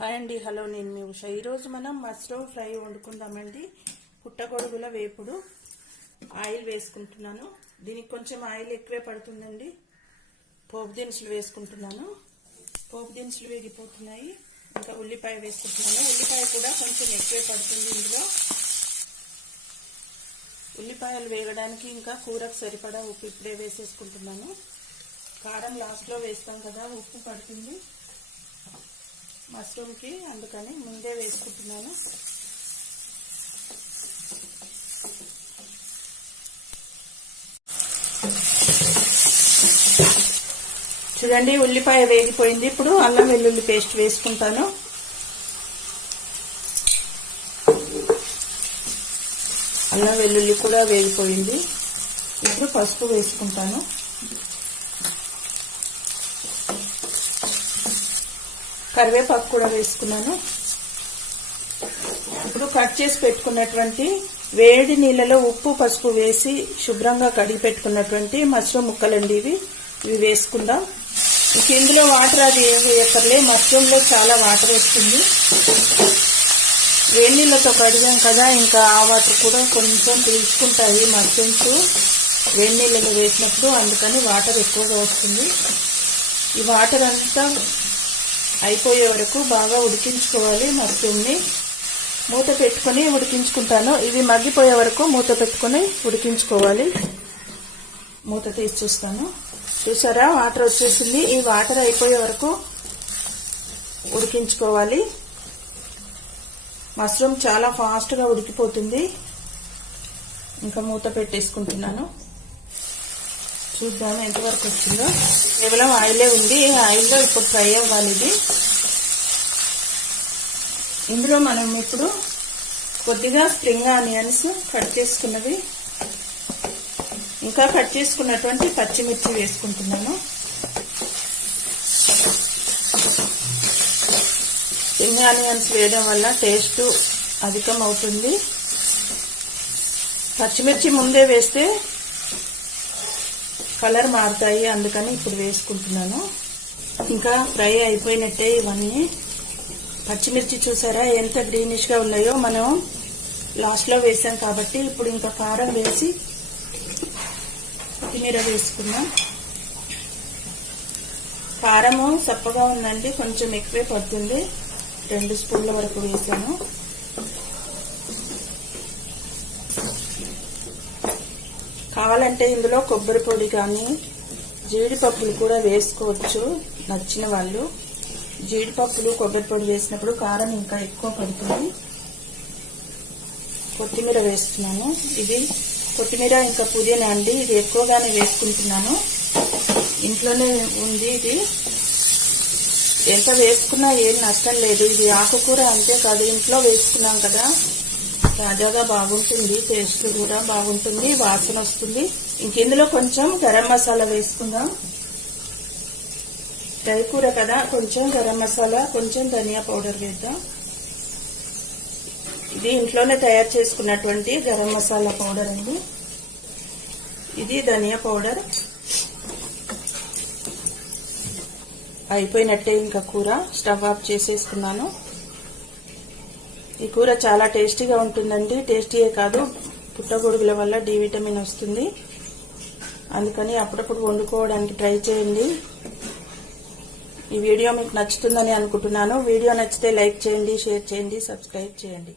Hi అండి, hello, నేను మీ ఉష. ఈరోజు మనం మష్రూమ్ ఫ్రై వండుకుందామండి. పుట్టగొడుగుల వేపుడు. ఆయిల్ వేసుకుంటున్నాను. దీనికి కొంచెం ఆయిల్ ఎక్కువే పడుతుందండి. పోపు దినుసులు వేసుకుంటున్నాను. పోపు దినుసులు వేగిపోతున్నాయి. ఇంకా ఉల్లిపాయ వేసుకుంటున్నాను. ఉల్లిపాయ కూడా కొంచెం ఎక్కువే పడుతుంది ఇందులో. ఉల్లిపాయలు వేగడానికి ఇంకా కూరకు సరిపడా ఉప్పు ఇప్పుడే వేసేసుకుంటున్నాను. కారం లాస్ట్లో వేస్తాం కదా, ఉప్పు పడుతుంది మష్రూమ్కి, అందుకని ముందే వేసుకుంటున్నాను. చూడండి, ఉల్లిపాయ వేగిపోయింది. ఇప్పుడు అల్లం వెల్లుల్లి పేస్ట్ వేసుకుంటాను. అల్లం వెల్లుల్లి కూడా వేగిపోయింది. ఇప్పుడు పసుపు వేసుకుంటాను. కరివేపాకు కూడా వేసుకున్నాను. ఇప్పుడు కట్ చేసి పెట్టుకున్నటువంటి వేడి నీళ్ళలో ఉప్పు పసుపు వేసి శుభ్రంగా కడిగి పెట్టుకున్నటువంటి మష్రూమ్ ముక్కలండి ఇవి వేసుకుందాం. ఇంక ఇందులో వాటర్ అది ఏం వేయక్కర్లే, మష్రూమ్లో చాలా వాటర్ వస్తుంది. వేడి నీళ్ళతో కడిగాం కదా, ఇంకా ఆ వాటర్ కూడా కొంచెం పీల్చుకుంటాయి మష్రూమ్స్ వేడి నీళ్ళలో వేసినప్పుడు, అందుకని వాటర్ ఎక్కువగా వస్తుంది. ఈ వాటర్ అంతా అయిపోయే వరకు బాగా ఉడికించుకోవాలి. మష్రూమ్ని మూత పెట్టుకొని ఉడికించుకుంటాను. ఇవి మగ్గిపోయే వరకు మూత పెట్టుకొని ఉడికించుకోవాలి. మూత తీసి చూస్తాను. చూసారా, వాటర్ వచ్చేసింది. ఈ వాటర్ అయిపోయే వరకు ఉడికించుకోవాలి. మష్రూమ్ చాలా ఫాస్ట్గా ఉడికిపోతుంది. ఇంకా మూత పెట్టేసుకుంటున్నాను. చూద్దాం ఎంతవరకు వచ్చిందో. కేవలం ఆయిలే ఉంది. ఆయిల్లో ఇప్పుడు ఫ్రై అవ్వాలి ఇది. ఇందులో మనం ఇప్పుడు కొద్దిగా స్ప్రింగ్ ఆనియన్స్ కట్ చేసుకున్నవి, ఇంకా కట్ చేసుకున్నటువంటి పచ్చిమిర్చి వేసుకుంటున్నాను. స్ప్రింగ్ ఆనియన్స్ వేయడం వల్ల టేస్ట్ అధికం అవుతుంది. పచ్చిమిర్చి ముందే వేస్తే కలర్ మారుతాయి, అందుకని ఇప్పుడు వేసుకుంటున్నాను. ఇంకా ఫ్రై అయిపోయినట్టే ఇవన్నీ. పచ్చిమిర్చి చూసారా ఎంత గ్రీనిష్గా ఉన్నాయో, మనం లాస్ట్లో వేసాం కాబట్టి. ఇప్పుడు ఇంకా కారం వేసి కొత్తిమీర వేసుకుందాం. కారము చప్పగా ఉందండి, కొంచెం ఎక్కువే పడుతుంది. 2 స్పూన్ల వరకు వేసాను. కావాలంటే ఇందులో కొబ్బరి పొడి కానీ జీడిపప్పులు కూడా వేసుకోవచ్చు నచ్చిన వాళ్ళు. జీడిపప్పులు కొబ్బరి పొడి వేసినప్పుడు కారం ఇంకా ఎక్కువ పడుతుంది. కొత్తిమీర వేస్తున్నాను. ఇది కొత్తిమీర ఇంకా పుదీనా అండి, ఇది ఎక్కువగానే వేసుకుంటున్నాను. ఇంట్లోనే ఉంది ఇది. ఎంత వేసుకున్నా ఏం నష్టం లేదు. ఇది ఆకుకూర అంతే కాదు, ఇంట్లో వేసుకున్నాం కదా, తాజాగా బాగుంటుంది. టేస్ట్ కూడా బాగుంటుంది, వాసన వస్తుంది. ఇంకెందులో కొంచెం గరం మసాలా వేసుకుందాం. ఫ్రై కూర కదా, కొంచెం గరం మసాలా, కొంచెం ధనియా పౌడర్ వేద్దాం. ఇది ఇంట్లోనే తయారు చేసుకున్నటువంటి గరం మసాలా పౌడర్ అండి. ఇది ధనియా పౌడర్. అయిపోయినట్టే ఇంకా కూర. స్టవ్ ఆఫ్ చేసేసుకున్నాను. ఈ కూర చాలా టేస్టీగా ఉంటుందండి. టేస్టీయే కాదు, పుట్టగొడుగుల వల్ల డి విటమిన్ వస్తుంది. అందుకని అప్పుడప్పుడు వండుకోవడానికి ట్రై చేయండి. ఈ వీడియో మీకు నచ్చుతుందని అనుకుంటున్నాను. వీడియో నచ్చితే లైక్ చేయండి, షేర్ చేయండి, సబ్స్క్రైబ్ చేయండి.